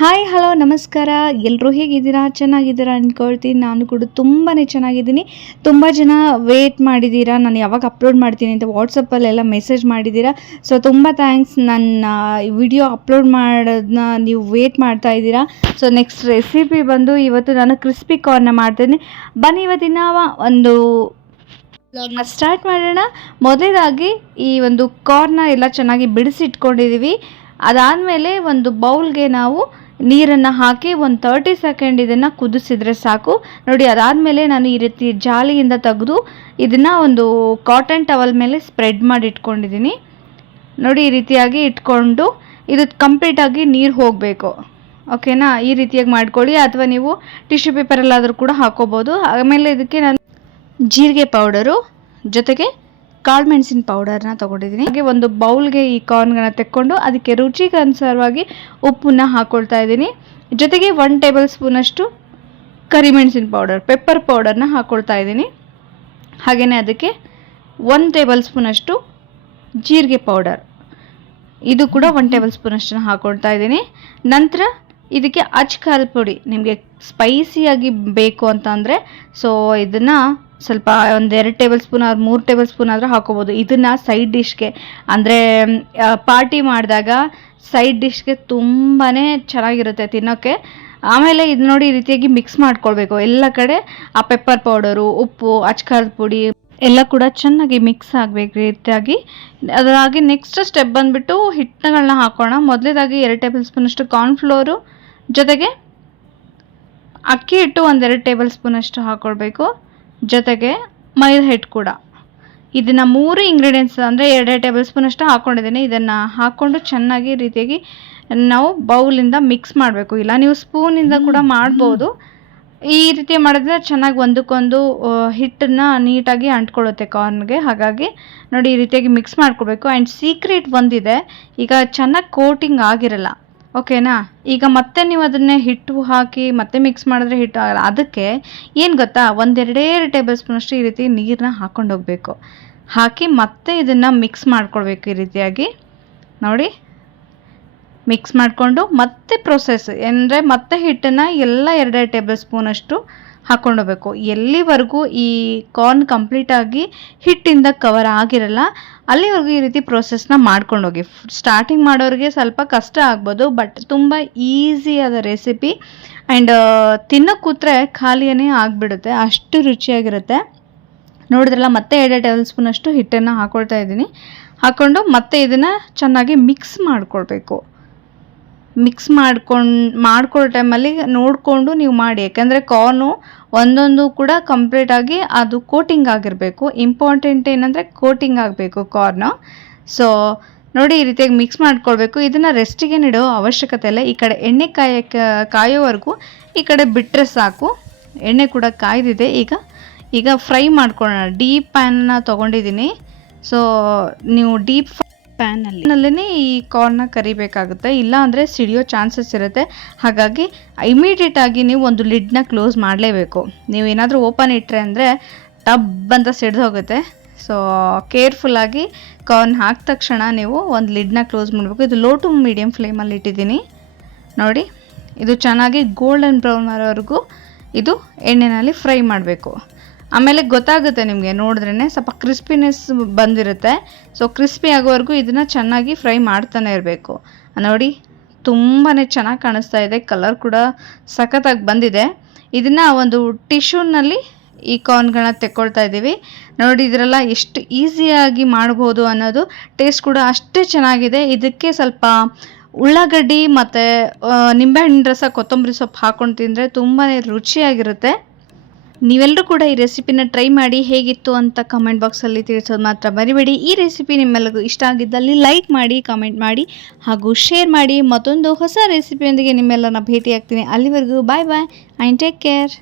Hi hello ನಮಸ್ಕಾರ. ಎಲ್ಲರೂ ಹೇಗಿದ್ದೀರಾ? ಚೆನ್ನಾಗಿದ್ದೀರಾ ಅಂದ್ಕೊಳ್ತೀನಿ. ನಾನು ಕೂಡ ತುಂಬಾ ಚೆನ್ನಾಗಿದ್ದೀನಿ. ತುಂಬ ಜನ ವೇಟ್ ಮಾಡಿದ್ದೀರಾ ನಾನು ಯಾವಾಗ ಅಪ್ಲೋಡ್ ಮಾಡ್ತೀನಿ ಅಂತ ವಾಟ್ಸಪ್ಪಲ್ಲೆಲ್ಲ ಮೆಸೇಜ್ ಮಾಡಿದ್ದೀರಾ. ಸೊ ತುಂಬ ಥ್ಯಾಂಕ್ಸ್. ನನ್ನ ವಿಡಿಯೋ ಅಪ್ಲೋಡ್ ಮಾಡೋದನ್ನ ನೀವು ವೇಟ್ ಮಾಡ್ತಾ ಇದ್ದೀರಾ. ಸೊ ನೆಕ್ಸ್ಟ್ ರೆಸಿಪಿ ಬಂದು ಇವತ್ತು ನಾನು ಕ್ರಿಸ್ಪಿ ಕಾರ್ನ ಮಾಡ್ತೀನಿ. ಬನ್ನಿ ಇವತ್ತಿನ ಒಂದು ವ್ಲಾಗ್ನ ಸ್ಟಾರ್ಟ್ ಮಾಡೋಣ. ಮೊದಲೇದಾಗಿ ಈ ಒಂದು ಕಾರ್ನ ಎಲ್ಲ ಚೆನ್ನಾಗಿ ಬಿಡಿಸಿಟ್ಕೊಂಡಿದ್ದೀವಿ. ಅದಾದಮೇಲೆ ಒಂದು ಬೌಲ್ಗೆ ನಾವು ನೀರನ್ನು ಹಾಕಿ ಒಂದು 30 ಸೆಕೆಂಡ್ ಇದನ್ನು ಕುದಿಸಿದ್ರೆ ಸಾಕು. ನೋಡಿ, ಅದಾದಮೇಲೆ ನಾನು ಈ ರೀತಿ ಜಾಲಿಯಿಂದ ತೆಗೆದು ಇದನ್ನು ಒಂದು ಕಾಟನ್ ಟವಲ್ ಮೇಲೆ ಸ್ಪ್ರೆಡ್ ಮಾಡಿ ಇಟ್ಕೊಂಡಿದ್ದೀನಿ. ನೋಡಿ, ಈ ರೀತಿಯಾಗಿ ಇಟ್ಕೊಂಡು ಇದು ಕಂಪ್ಲೀಟಾಗಿ ನೀರು ಹೋಗಬೇಕು. ಓಕೆನಾ? ಈ ರೀತಿಯಾಗಿ ಮಾಡ್ಕೊಳ್ಳಿ, ಅಥವಾ ನೀವು ಟಿಶ್ಯೂ ಪೇಪರಲ್ಲಾದರೂ ಕೂಡ ಹಾಕೋಬೋದು. ಆಮೇಲೆ ಇದಕ್ಕೆ ನಾನು ಜೀರಿಗೆ ಪೌಡರು ಜೊತೆಗೆ ಕಾಳು ಮೆಣಸಿನ ಪೌಡರ್ನ ತೊಗೊಂಡಿದ್ದೀನಿ. ಹಾಗೆ ಒಂದು ಬೌಲ್ಗೆ ಈ ಕಾರ್ನ್ಗಳನ್ನ ತೆಕ್ಕೊಂಡು ಅದಕ್ಕೆ ರುಚಿಗೆ ಅನುಸಾರವಾಗಿ ಉಪ್ಪನ್ನ ಹಾಕ್ಕೊಳ್ತಾ ಇದ್ದೀನಿ. ಜೊತೆಗೆ 1 ಟೇಬಲ್ ಸ್ಪೂನಷ್ಟು ಕರಿಮೆಣಸಿನ ಪೌಡರ್, ಪೆಪ್ಪರ್ ಪೌಡರ್ನ ಹಾಕ್ಕೊಳ್ತಾ ಇದ್ದೀನಿ. ಹಾಗೆಯೇ ಅದಕ್ಕೆ 1 ಟೇಬಲ್ ಸ್ಪೂನಷ್ಟು ಜೀರಿಗೆ ಪೌಡರ್, ಇದು ಕೂಡ 1 ಟೇಬಲ್ ಸ್ಪೂನಷ್ಟನ್ನು ಹಾಕ್ಕೊಳ್ತಾ ಇದ್ದೀನಿ. ನಂತರ ಇದಕ್ಕೆ ಖಾರದ ಪುಡಿ, ನಿಮಗೆ ಸ್ಪೈಸಿಯಾಗಿ ಬೇಕು ಅಂತ ಅಂದರೆ ಸೊ ಇದನ್ನು ಸ್ವಲ್ಪ 1-2 ಟೇಬಲ್ ಸ್ಪೂನ್ ಆದ್ರೆ 3 ಟೇಬಲ್ ಸ್ಪೂನ್ ಆದರೂ ಹಾಕೋಬೋದು. ಇದನ್ನು ಸೈಡ್ ಡಿಶ್ಗೆ ಅಂದರೆ ಪಾರ್ಟಿ ಮಾಡಿದಾಗ ಸೈಡ್ ಡಿಶ್ಗೆ ತುಂಬಾ ಚೆನ್ನಾಗಿರುತ್ತೆ ತಿನ್ನೋಕ್ಕೆ. ಆಮೇಲೆ ಇದು ನೋಡಿ, ಈ ರೀತಿಯಾಗಿ ಮಿಕ್ಸ್ ಮಾಡ್ಕೊಳ್ಬೇಕು ಎಲ್ಲ ಕಡೆ. ಆ ಪೆಪ್ಪರ್ ಪೌಡರು, ಉಪ್ಪು, ಖಾರದ ಪುಡಿ ಎಲ್ಲ ಕೂಡ ಚೆನ್ನಾಗಿ ಮಿಕ್ಸ್ ಆಗಬೇಕು ರೀತಿಯಾಗಿ. ಅದಾಗಿ ನೆಕ್ಸ್ಟ್ ಸ್ಟೆಪ್ ಬಂದುಬಿಟ್ಟು ಹಿಟ್ಟುಗಳನ್ನ ಹಾಕೋಣ. ಮೊದಲೇದಾಗಿ 2 ಟೇಬಲ್ ಸ್ಪೂನಷ್ಟು ಕಾರ್ನ್ಫ್ಲೋರು ಜೊತೆಗೆ ಅಕ್ಕಿ ಹಿಟ್ಟು 1-2 ಟೇಬಲ್ ಸ್ಪೂನಷ್ಟು ಹಾಕ್ಕೊಳ್ಬೇಕು. ಜೊತೆಗೆ ಮೈದಾ ಹಿಟ್ಟು ಕೂಡ. ಇದನ್ನು 3 ಇಂಗ್ರೀಡಿಯೆಂಟ್ಸ್ ಅಂದರೆ 2 ಟೇಬಲ್ ಸ್ಪೂನಷ್ಟು ಹಾಕ್ಕೊಂಡಿದ್ದೀನಿ. ಇದನ್ನು ಹಾಕ್ಕೊಂಡು ಚೆನ್ನಾಗಿ ರೀತಿಯಾಗಿ ನಾವು ಬೌಲಿಂದ ಮಿಕ್ಸ್ ಮಾಡಬೇಕು. ಇಲ್ಲ ನೀವು ಸ್ಪೂನಿಂದ ಕೂಡ ಮಾಡ್ಬೋದು. ಈ ರೀತಿ ಮಾಡಿದ್ರೆ ಚೆನ್ನಾಗಿ ಒಂದಕ್ಕೊಂದು ಹಿಟ್ಟನ್ನು ನೀಟಾಗಿ ಅಂಟ್ಕೊಳ್ಳುತ್ತೆ ಕಾರ್ನ್ಗೆ. ಹಾಗಾಗಿ ನೋಡಿ, ಈ ರೀತಿಯಾಗಿ ಮಿಕ್ಸ್ ಮಾಡ್ಕೊಳ್ಬೇಕು. ಆ್ಯಂಡ್ ಸೀಕ್ರೆಟ್ ಒಂದಿದೆ, ಈಗ ಚೆನ್ನಾಗಿ ಕೋಟಿಂಗ್ ಆಗಿರಲ್ಲ. ಓಕೆನಾ? ಈಗ ಮತ್ತೆ ನೀವು ಅದನ್ನೇ ಹಿಟ್ಟು ಹಾಕಿ ಮತ್ತೆ ಮಿಕ್ಸ್ ಮಾಡಿದ್ರೆ ಹಿಟ್ಟು ಆಗಲ್ಲ. ಅದಕ್ಕೆ ಏನು ಗೊತ್ತಾ, 1-2 ಟೇಬಲ್ ಸ್ಪೂನಷ್ಟು ಈ ರೀತಿ ನೀರನ್ನ ಹಾಕ್ಕೊಂಡು ಹೋಗಬೇಕು. ಹಾಕಿ ಮತ್ತೆ ಇದನ್ನು ಮಿಕ್ಸ್ ಮಾಡ್ಕೊಳ್ಬೇಕು ಈ ರೀತಿಯಾಗಿ. ನೋಡಿ, ಮಿಕ್ಸ್ ಮಾಡಿಕೊಂಡು ಮತ್ತೆ ಪ್ರೊಸೆಸ್ ಅಂದರೆ ಮತ್ತೆ ಹಿಟ್ಟನ್ನು ಎಲ್ಲ 2 ಟೇಬಲ್ ಸ್ಪೂನಷ್ಟು ಹಾಕ್ಕೊಂಡು ಹೋಗ್ಬೇಕು. ಎಲ್ಲಿವರೆಗೂ ಈ ಕಾರ್ನ್ ಕಂಪ್ಲೀಟಾಗಿ ಹಿಟ್ಟಿಂದ ಕವರ್ ಆಗಿರಲ್ಲ ಅಲ್ಲಿವರೆಗೂ ಈ ರೀತಿ ಪ್ರೊಸೆಸ್ನ ಮಾಡ್ಕೊಂಡೋಗಿ. ಸ್ಟಾರ್ಟಿಂಗ್ ಮಾಡೋರಿಗೆ ಸ್ವಲ್ಪ ಕಷ್ಟ ಆಗ್ಬೋದು, ಬಟ್ ತುಂಬ ಈಸಿಯಾದ ರೆಸಿಪಿ. ಆ್ಯಂಡ್ ತಿನ್ನೋಕೆ ಕೂತ್ರೆ ಖಾಲಿಯೇ ಆಗಿಬಿಡುತ್ತೆ, ಅಷ್ಟು ರುಚಿಯಾಗಿರುತ್ತೆ. ನೋಡಿದ್ರಲ್ಲ, ಮತ್ತೆ 2 ಟೇಬಲ್ ಸ್ಪೂನಷ್ಟು ಹಿಟ್ಟನ್ನು ಹಾಕ್ಕೊಳ್ತಾ ಇದ್ದೀನಿ. ಹಾಕ್ಕೊಂಡು ಮತ್ತೆ ಇದನ್ನು ಚೆನ್ನಾಗಿ ಮಿಕ್ಸ್ ಮಾಡ್ಕೊಳ್ಬೇಕು. ಮಿಕ್ಸ್ ಮಾಡ್ಕೊಳ್ಳೋ ಟೈಮಲ್ಲಿ ನೋಡಿಕೊಂಡು ನೀವು ಮಾಡಿ, ಯಾಕೆಂದರೆ ಕಾರ್ನು ಒಂದೊಂದು ಕೂಡ ಕಂಪ್ಲೀಟಾಗಿ ಅದು ಕೋಟಿಂಗ್ ಆಗಿರಬೇಕು. ಇಂಪಾರ್ಟೆಂಟ್ ಏನಂದರೆ ಕೋಟಿಂಗ್ ಆಗಬೇಕು ಕಾರ್ನು. ಸೊ ನೋಡಿ, ಈ ರೀತಿಯಾಗಿ ಮಿಕ್ಸ್ ಮಾಡ್ಕೊಳ್ಬೇಕು. ಇದನ್ನು ರೆಸ್ಟಿಗೆ ಇಡೋ ಅವಶ್ಯಕತೆ ಇಲ್ಲ. ಈ ಕಡೆ ಎಣ್ಣೆ ಕಾಯೋವರೆಗೂ ಈ ಕಡೆ ಬಿಟ್ಟರೆ ಸಾಕು. ಎಣ್ಣೆ ಕೂಡ ಕಾಯ್ದಿದೆ. ಈಗ ಫ್ರೈ ಮಾಡ್ಕೊಳ್ಳೋಣ. ಡೀಪ್ ಪ್ಯಾನ್ನ ತೊಗೊಂಡಿದ್ದೀನಿ. ಸೊ ನೀವು ಡೀಪ್ ಪ್ಯಾನಲ್ಲೇ ಈ ಕಾರ್ನ ಕರಿಬೇಕಾಗುತ್ತೆ, ಇಲ್ಲ ಅಂದರೆ ಸಿಡಿಯೋ ಚಾನ್ಸಸ್ ಇರುತ್ತೆ. ಹಾಗಾಗಿ ಇಮಿಡಿಯೇಟಾಗಿ ನೀವು ಒಂದು ಲಿಡ್ನ ಕ್ಲೋಸ್ ಮಾಡಲೇಬೇಕು. ನೀವೇನಾದರೂ ಓಪನ್ ಇಟ್ಟರೆ ಅಂದರೆ ಟಬ್ ಅಂತ ಸಿಡ್ದು ಹೋಗುತ್ತೆ. ಸೊ ಕೇರ್ಫುಲ್ಲಾಗಿ ಕಾರ್ನ್ ಹಾಕಿದ ತಕ್ಷಣ ನೀವು ಒಂದು ಲಿಡ್ನ ಕ್ಲೋಸ್ ಮಾಡಬೇಕು. ಇದು ಲೋ ಟು ಮೀಡಿಯಮ್ ಫ್ಲೇಮಲ್ಲಿ ಇಟ್ಟಿದ್ದೀನಿ. ನೋಡಿ, ಇದು ಚೆನ್ನಾಗಿ ಗೋಲ್ಡನ್ ಬ್ರೌನ್ ಬರೋವರೆಗೂ ಇದು ಎಣ್ಣೆಯಲ್ಲಿ ಫ್ರೈ ಮಾಡಬೇಕು. ಆಮೇಲೆ ಗೊತ್ತಾಗುತ್ತೆ ನಿಮಗೆ, ನೋಡಿದ್ರೇ ಸ್ವಲ್ಪ ಕ್ರಿಸ್ಪಿನೆಸ್ ಬಂದಿರುತ್ತೆ. ಸೊ ಕ್ರಿಸ್ಪಿ ಆಗೋವರೆಗೂ ಇದನ್ನು ಚೆನ್ನಾಗಿ ಫ್ರೈ ಮಾಡ್ತಾನೆ ಇರಬೇಕು. ನೋಡಿ, ತುಂಬಾ ಚೆನ್ನಾಗಿ ಕಾಣಿಸ್ತಾ ಇದೆ. ಕಲರ್ ಕೂಡ ಸಖತ್ತಾಗಿ ಬಂದಿದೆ. ಇದನ್ನು ಒಂದು ಟಿಶ್ಯೂನಲ್ಲಿ ಈ ಕಾರ್ನ್ಗಳನ್ನ ತೆಕ್ಕೊಳ್ತಾ ಇದ್ದೀವಿ. ನೋಡಿದ್ರಲ್ಲ ಎಷ್ಟು ಈಸಿಯಾಗಿ ಮಾಡ್ಬೋದು ಅನ್ನೋದು. ಟೇಸ್ಟ್ ಕೂಡ ಅಷ್ಟೇ ಚೆನ್ನಾಗಿದೆ. ಇದಕ್ಕೆ ಸ್ವಲ್ಪ ಉಳ್ಳಾಗಡ್ಡಿ ಮತ್ತು ನಿಂಬೆಹಣ್ಣಿನ ರಸ, ಕೊತ್ತಂಬರಿ ಸೊಪ್ಪು ಹಾಕ್ಕೊಂಡು ತಿಂದರೆ ತುಂಬಾ ರುಚಿಯಾಗಿರುತ್ತೆ. ನೀವೆಲ್ಲರೂ ಕೂಡ ಈ ರೆಸಿಪಿನ ಟ್ರೈ ಮಾಡಿ ಹೇಗಿತ್ತು ಅಂತ ಕಮೆಂಟ್ ಬಾಕ್ಸಲ್ಲಿ ತಿಳಿಸೋದು ಮಾತ್ರ ಮರಿಬೇಡಿ. ಈ ರೆಸಿಪಿ ನಿಮ್ಮೆಲ್ಲರಿಗೂ ಇಷ್ಟ ಆಗಿದ್ದಲ್ಲಿ ಲೈಕ್ ಮಾಡಿ, ಕಮೆಂಟ್ ಮಾಡಿ ಹಾಗೂ ಶೇರ್ ಮಾಡಿ. ಮತ್ತೊಂದು ಹೊಸ ರೆಸಿಪಿಯೊಂದಿಗೆ ನಿಮ್ಮೆಲ್ಲರನ್ನ ಭೇಟಿ ಆಗ್ತೀನಿ. ಅಲ್ಲಿವರೆಗೂ ಬಾಯ್ ಬಾಯ್ ಆ್ಯಂಡ್ ಟೇಕ್ ಕೇರ್.